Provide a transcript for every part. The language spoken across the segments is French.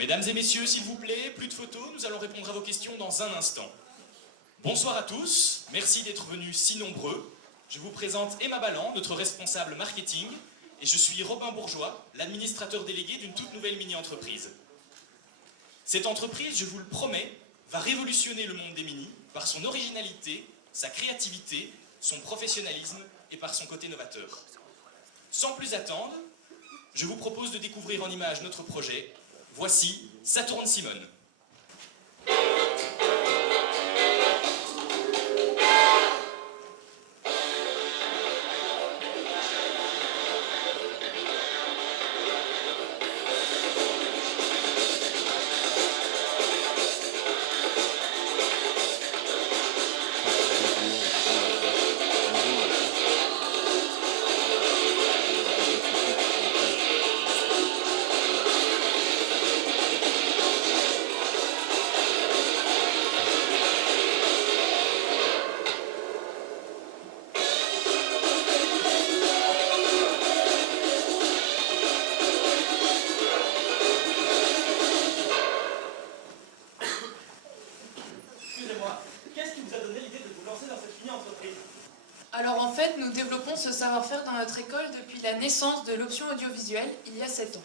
Mesdames et messieurs, s'il vous plaît, plus de photos, nous allons répondre à vos questions dans un instant. Bonsoir à tous, merci d'être venus si nombreux. Je vous présente Emma Balland, notre responsable marketing, et je suis Robin Bourgeois, l'administrateur délégué d'une toute nouvelle mini-entreprise. Cette entreprise, je vous le promets, va révolutionner le monde des minis par son originalité, sa créativité, son professionnalisme et par son côté novateur. Sans plus attendre, je vous propose de découvrir en images notre projet. Voici Saturn Simone. Alors en fait, nous développons ce savoir-faire dans notre école depuis la naissance de l'option audiovisuelle, il y a 7 ans.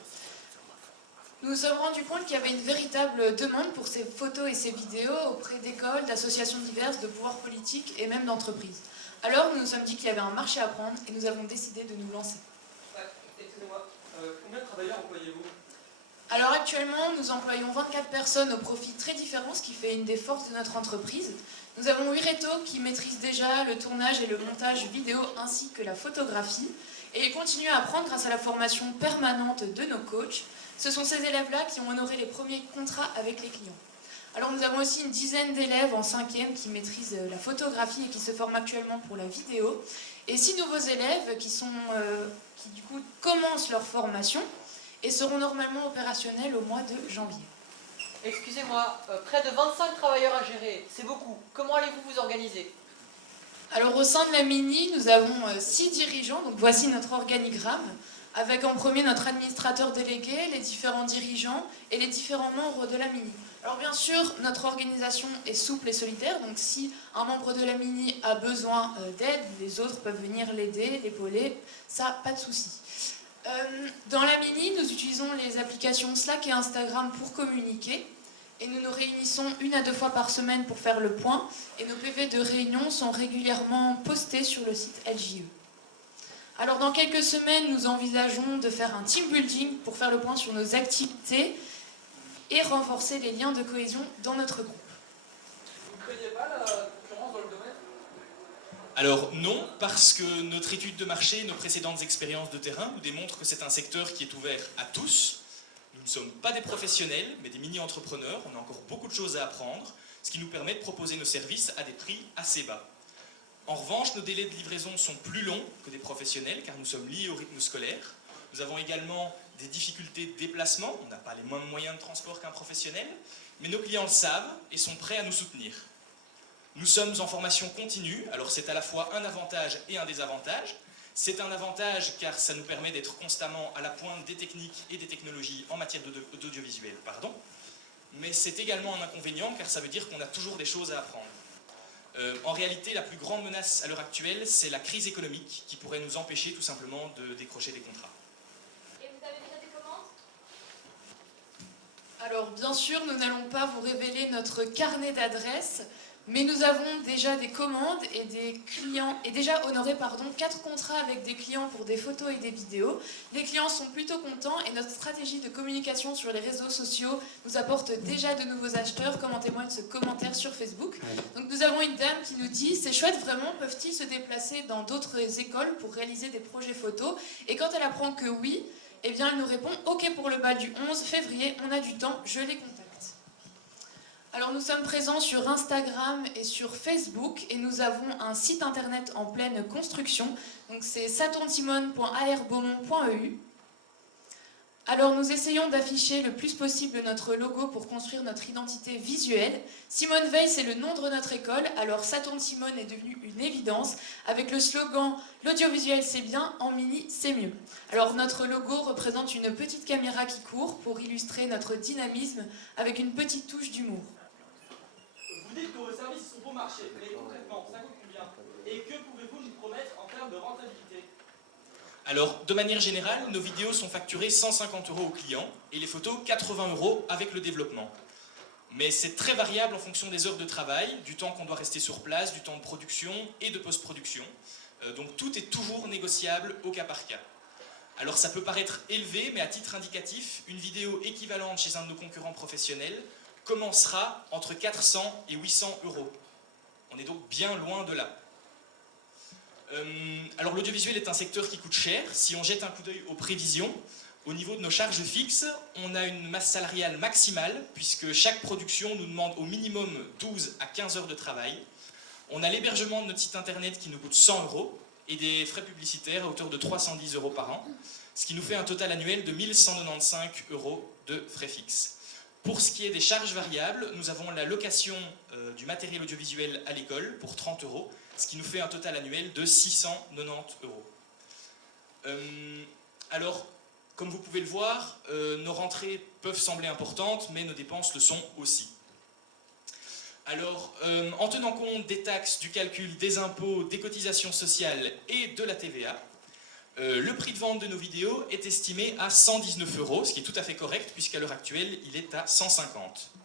Nous nous sommes rendus compte qu'il y avait une véritable demande pour ces photos et ces vidéos auprès d'écoles, d'associations diverses, de pouvoirs politiques et même d'entreprises. Alors nous nous sommes dit qu'il y avait un marché à prendre et nous avons décidé de nous lancer. Excusez-moi, combien de travailleurs employez-vous? Alors actuellement, nous employons 24 personnes au profil très différents, ce qui fait une des forces de notre entreprise. Nous avons 8 rétos qui maîtrisent déjà le tournage et le montage vidéo ainsi que la photographie. Et ils continuent à apprendre grâce à la formation permanente de nos coachs. Ce sont ces élèves-là qui ont honoré les premiers contrats avec les clients. Alors nous avons aussi une dizaine d'élèves en 5e qui maîtrisent la photographie et qui se forment actuellement pour la vidéo. Et 6 nouveaux élèves qui du coup commencent leur formation et seront normalement opérationnels au mois de janvier. Excusez-moi, près de 25 travailleurs à gérer, c'est beaucoup. Comment allez-vous vous organiser? Alors au sein de la Mini, nous avons 6 dirigeants, donc voici notre organigramme, avec en premier notre administrateur délégué, les différents dirigeants et les différents membres de la Mini. Alors bien sûr, notre organisation est souple et solidaire, donc si un membre de la Mini a besoin d'aide, les autres peuvent venir l'aider, l'épauler, ça, pas de souci. Dans la Mini, nous utilisons les applications Slack et Instagram pour communiquer et nous nous réunissons 1 à 2 fois par semaine pour faire le point et nos PV de réunion sont régulièrement postés sur le site LJE. Alors dans quelques semaines, nous envisageons de faire un team building pour faire le point sur nos activités et renforcer les liens de cohésion dans notre groupe. Vous ne craignez pas la concurrence dans le domaine? Alors non, parce que notre étude de marché et nos précédentes expériences de terrain nous démontrent que c'est un secteur qui est ouvert à tous. Nous ne sommes pas des professionnels, mais des mini-entrepreneurs. On a encore beaucoup de choses à apprendre, ce qui nous permet de proposer nos services à des prix assez bas. En revanche, nos délais de livraison sont plus longs que des professionnels, car nous sommes liés au rythme scolaire. Nous avons également des difficultés de déplacement. On n'a pas les mêmes moyens de transport qu'un professionnel, mais nos clients le savent et sont prêts à nous soutenir. Nous sommes en formation continue, alors c'est à la fois un avantage et un désavantage. C'est un avantage car ça nous permet d'être constamment à la pointe des techniques et des technologies en matière d'audiovisuel, mais c'est également un inconvénient car ça veut dire qu'on a toujours des choses à apprendre. En réalité, la plus grande menace à l'heure actuelle, c'est la crise économique qui pourrait nous empêcher tout simplement de décrocher des contrats. Et vous avez déjà des commandes? Alors bien sûr, nous n'allons pas vous révéler notre carnet d'adresses, mais nous avons déjà des commandes et des clients, et déjà honoré 4 contrats avec des clients pour des photos et des vidéos. Les clients sont plutôt contents et notre stratégie de communication sur les réseaux sociaux nous apporte déjà de nouveaux acheteurs, comme en témoigne ce commentaire sur Facebook. Donc nous avons une dame qui nous dit « C'est chouette vraiment, peuvent-ils se déplacer dans d'autres écoles pour réaliser des projets photos ?» Et quand elle apprend que oui, eh bien elle nous répond « Ok pour le bal du 11 février, on a du temps, je les contacte. » Alors nous sommes présents sur Instagram et sur Facebook et nous avons un site internet en pleine construction. Donc c'est saturnsimone.arbeaumont.eu. Alors nous essayons d'afficher le plus possible notre logo pour construire notre identité visuelle. Simone Veil, c'est le nom de notre école, alors Saturne Simone est devenu une évidence avec le slogan « L'audiovisuel c'est bien, en mini c'est mieux ». Alors notre logo représente une petite caméra qui court pour illustrer notre dynamisme avec une petite touche d'humour. Vous dites que vos services sont bon marché, mais concrètement, ça coûte combien? Et que pouvez-vous nous promettre en termes de rentabilité? Alors, de manière générale, nos vidéos sont facturées 150 € aux clients et les photos 80 € avec le développement. Mais c'est très variable en fonction des heures de travail, du temps qu'on doit rester sur place, du temps de production et de post-production. Donc tout est toujours négociable au cas par cas. Alors ça peut paraître élevé, mais à titre indicatif, une vidéo équivalente chez un de nos concurrents professionnels commencera entre 400 et 800 €. On est donc bien loin de là. Alors l'audiovisuel est un secteur qui coûte cher. Si on jette un coup d'œil aux prévisions, au niveau de nos charges fixes, on a une masse salariale maximale, puisque chaque production nous demande au minimum 12 à 15 heures de travail. On a l'hébergement de notre site internet qui nous coûte 100 € et des frais publicitaires à hauteur de 310 € par an, ce qui nous fait un total annuel de 1195 € de frais fixes. Pour ce qui est des charges variables, nous avons la location du matériel audiovisuel à l'école pour 30 €, ce qui nous fait un total annuel de 690 €. Alors, comme vous pouvez le voir, nos rentrées peuvent sembler importantes, mais nos dépenses le sont aussi. Alors, en tenant compte des taxes, du calcul des impôts, des cotisations sociales et de la TVA, le prix de vente de nos vidéos est estimé à 119 €, ce qui est tout à fait correct, puisqu'à l'heure actuelle, il est à 150 €.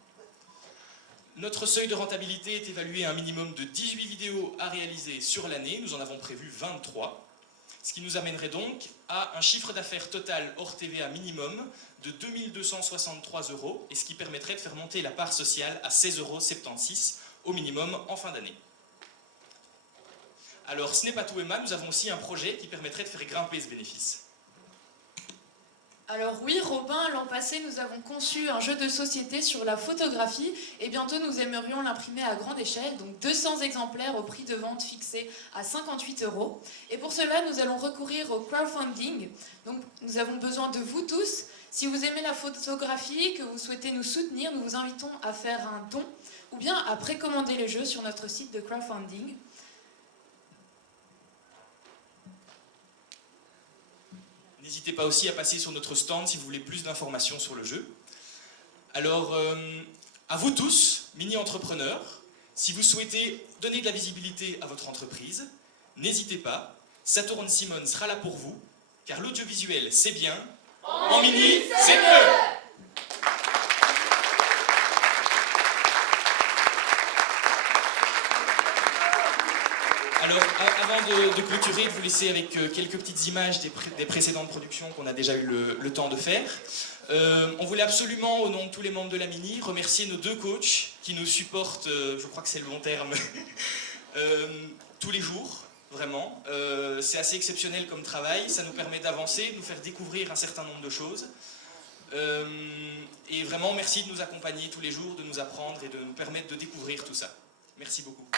Notre seuil de rentabilité est évalué à un minimum de 18 vidéos à réaliser sur l'année. Nous en avons prévu 23, ce qui nous amènerait donc à un chiffre d'affaires total hors TVA minimum de 2263 € et ce qui permettrait de faire monter la part sociale à 16,76 € au minimum en fin d'année. Alors ce n'est pas tout Emma, nous avons aussi un projet qui permettrait de faire grimper ce bénéfice. Alors oui, Robin, l'an passé, nous avons conçu un jeu de société sur la photographie et bientôt nous aimerions l'imprimer à grande échelle, donc 200 exemplaires au prix de vente fixé à 58 €. Et pour cela, nous allons recourir au crowdfunding. Donc nous avons besoin de vous tous. Si vous aimez la photographie, que vous souhaitez nous soutenir, nous vous invitons à faire un don ou bien à précommander le jeu sur notre site de crowdfunding. N'hésitez pas aussi à passer sur notre stand si vous voulez plus d'informations sur le jeu. Alors, à vous tous, mini-entrepreneurs, si vous souhaitez donner de la visibilité à votre entreprise, n'hésitez pas, Saturne Simone sera là pour vous, car l'audiovisuel c'est bien, en mini c'est mieux. Alors, avant de clôturer, de vous laisser avec quelques petites images des précédentes productions qu'on a déjà eu le temps de faire, on voulait absolument, au nom de tous les membres de la Mini, remercier nos deux coachs qui nous supportent, je crois que c'est le bon terme, tous les jours, vraiment. C'est assez exceptionnel comme travail, ça nous permet d'avancer, de nous faire découvrir un certain nombre de choses. Et vraiment, merci de nous accompagner tous les jours, de nous apprendre et de nous permettre de découvrir tout ça. Merci beaucoup.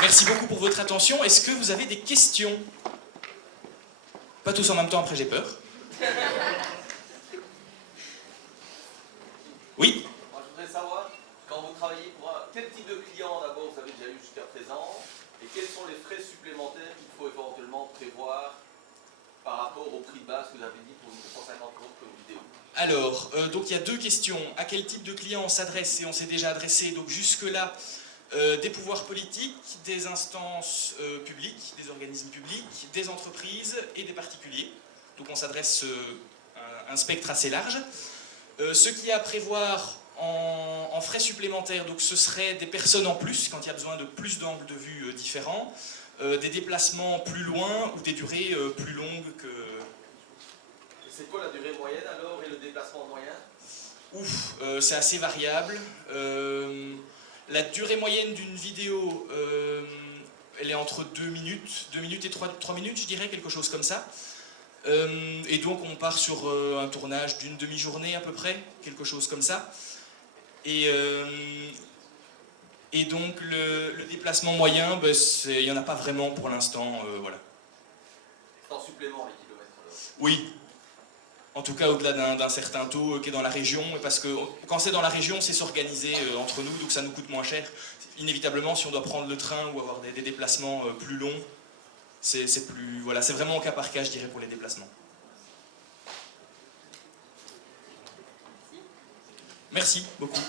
Merci beaucoup pour votre attention. Est-ce que vous avez des questions? Pas tous en même temps, après j'ai peur. Oui? Moi, je voudrais savoir, quand vous travaillez pour quel type de client d'abord vous avez déjà eu jusqu'à présent et quels sont les frais supplémentaires qu'il faut éventuellement prévoir par rapport au prix de base que vous avez dit pour une 150 euros pour une vidéo. Alors, donc il y a deux questions. À quel type de client on s'adresse? Et on s'est déjà adressé, donc jusque-là, des pouvoirs politiques, des instances publiques, des organismes publics, des entreprises et des particuliers. Donc on s'adresse à un spectre assez large. Ce qui est à prévoir en frais supplémentaires, donc ce serait des personnes en plus, quand il y a besoin de plus d'angles de vue différents, des déplacements plus loin ou des durées plus longues que... Et c'est quoi la durée moyenne alors et le déplacement moyen? Ouf, c'est assez variable. La durée moyenne d'une vidéo, elle est entre 2 minutes et 3 minutes, je dirais, quelque chose comme ça. Et donc on part sur un tournage d'une demi-journée à peu près, quelque chose comme ça. Et donc le déplacement moyen, ben, il n'y en a pas vraiment pour l'instant, voilà. C'est en supplément les kilomètres alors? Oui. En tout cas, au-delà d'un certain taux qui est dans la région, parce que quand c'est dans la région, c'est s'organiser entre nous, donc ça nous coûte moins cher. Inévitablement, si on doit prendre le train ou avoir des déplacements plus longs, c'est plus, voilà, c'est vraiment au cas par cas, je dirais, pour les déplacements. Merci beaucoup.